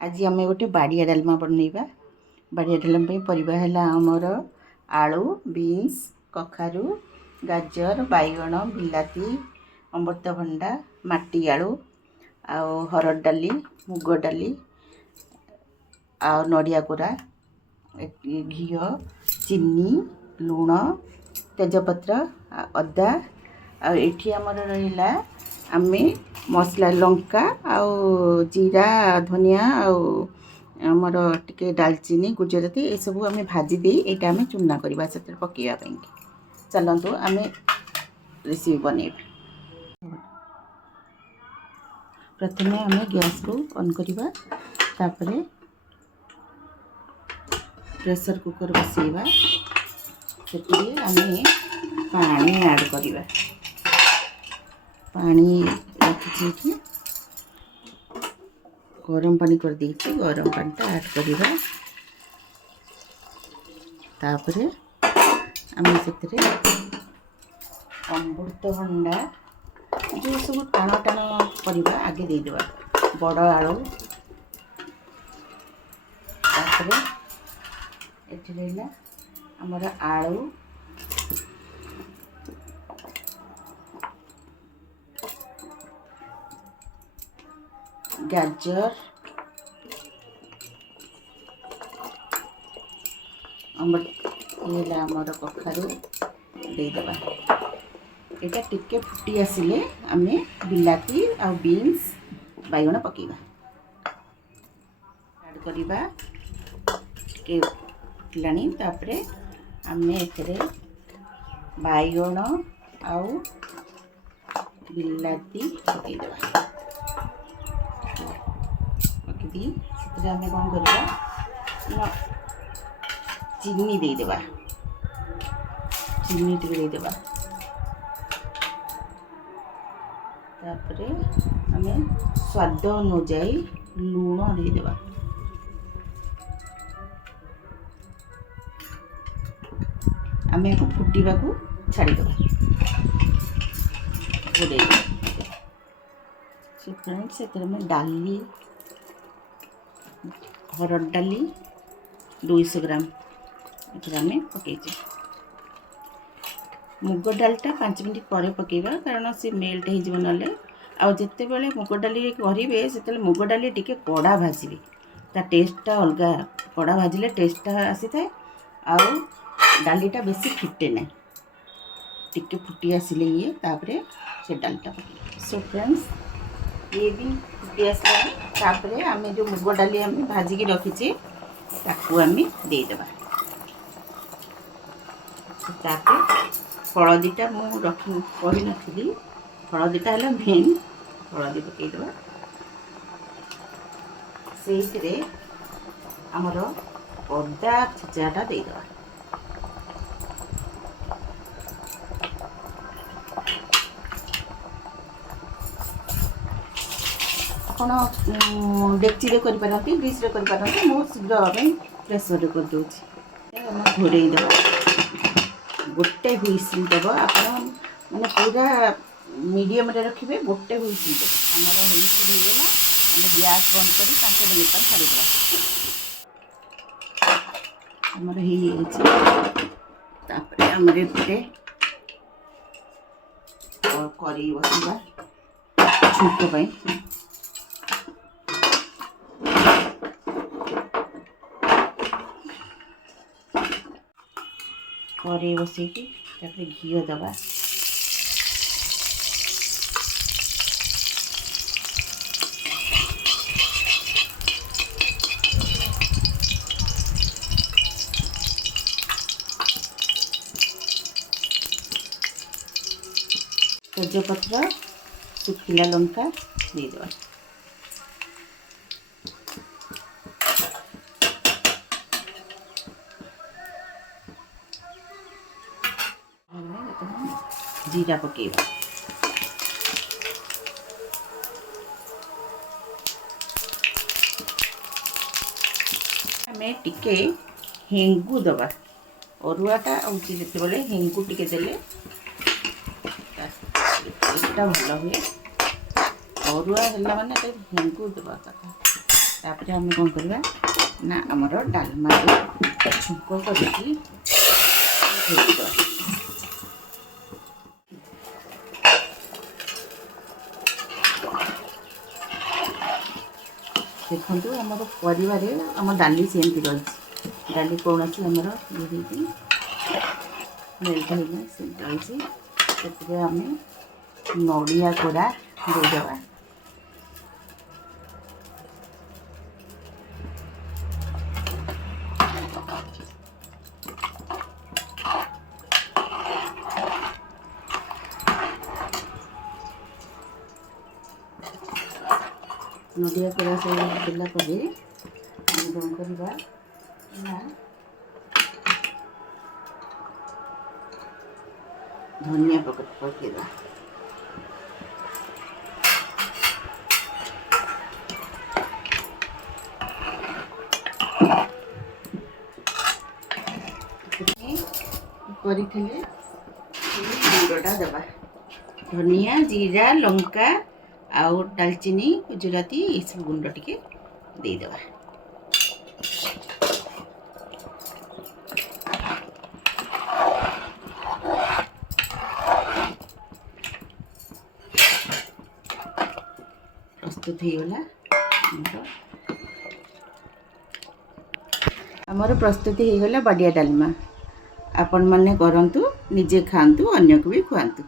आज आम गोटे बाड़िया डालमा बनइबा। बाड़िया डालमा परिबा है आमर आलू, बीन्स, कखारू, गाजर, बैगण, बिलाती, अमृतभंडा, माटी आलू, आउ हरड़ डाली, मुग डाली, आउ नड़िया कोरा, घी, चीनी, लुण, तेजपत्र, अदा, आठी आमर रहा आमे मसला लंका आउ जीरा, धनिया आमर टिके दालचीनी, गुजराती ये सब आम भाजी दे यहाँ आम चूना करवा से पकईवा। चलतु आम रेसिपी बनइबा। प्रथम आम गैस को ऑन करवा, तापरे प्रेशर कुकर बसैवा, से आम पानी ऐड करवा। पानी रखी गरम पानी कर देइछि, गरम पानी ऐड करवा। तापरे आम से अमृतभंडा जो सब टाण टाण करवा आगे देदेवा, बड़ आलू, तापरे एठी रहला हमर आलू, गाजर, आमर कखारू देदेवा। यहाँ टिके फुटी आसिले आम बिलाती आ बीन्स, बैगण पकईवा, ऐड करवा। टिके फुटलानी, तापरे आम एथरे बैगण आउ बिलाती पकईदेवा। पकईदी से आम कौन करवा, चीनी देदेवा, चीनी टिके देदेवा। तापरे आम स्वाद अनुजाई लुण देदेवा। आम या फुटा को छाड़ीदेवा, से डाली, हरड़ डाली 200 ग्राम आम पकईचे। मुग डालटा 5 मिनट पर पकईवा, कारण से मेल्ट हो ना। आउ जिते बड़े मुग डाली करेंगे से मुग डाली टिके कड़ा भाजबे, ता टेस्टा अलग, कड़ा भाजिले टेस्टा आसी थाए। आउ डालीटा बेसी फिटे ना, टिके फुटी आसिले ये तापरे से डालटा पकई। सो फ्रेंड्स ये भी फुटी आसला, तापरे आम जो मुग डाली आम भाजिकी रखीचे ताकू आम देदेवा। तापरे हलदीटा मु रखी कही नी, हलदीटा है मेन, हलदी पकईदेवा। से आमर अदा छेचाटा देदेवा। आप डेक्ची करपारती, डिश्रे करपारती, मो शीघ्र प्रेसर कर दूसरी घोड़ेदेव। गोटे हुईसिल देव, आप मैंने पूरा मीडियम रखिए, गोटे हुईसिल देव। आमर हुईसिल होगा, आम गैस बंद कर 5 मिनट छाड़ीदेवा। आमर होपर आम गोटे करी बसवा छुंक। कड़े बसैकी घी दबा, तेजपत्र, सुखिला लंका देदेवा। जीरा पकईवा, आम टिके हेंगु दबा। अरुआटा आते हेंगु टिके देले भल हुए। अरुआ है माने हेंगु देवा कथा। तापर आम कौन करवा ना आमर डालमा छुंक करके देखो आमर परिवार आम डाली सेमती रही डाली कौन आमर ये मेल्ट होगा सेमती रही से आम नड़िया कोड़ा देदेवा नड़िया कोड़ा सब देला कौन करवा ना धनिया पकेदा गुंडटा देवा धनिया जीरा लंका आउ दालचीनी गुजराती ये सब गुंड टिके देदेवा प्रस्तुत होगा आमर प्रस्तुति होगला बड़िया डालमा आपण माने करंतु निजे खांतु अन्य को भी खुआंतु।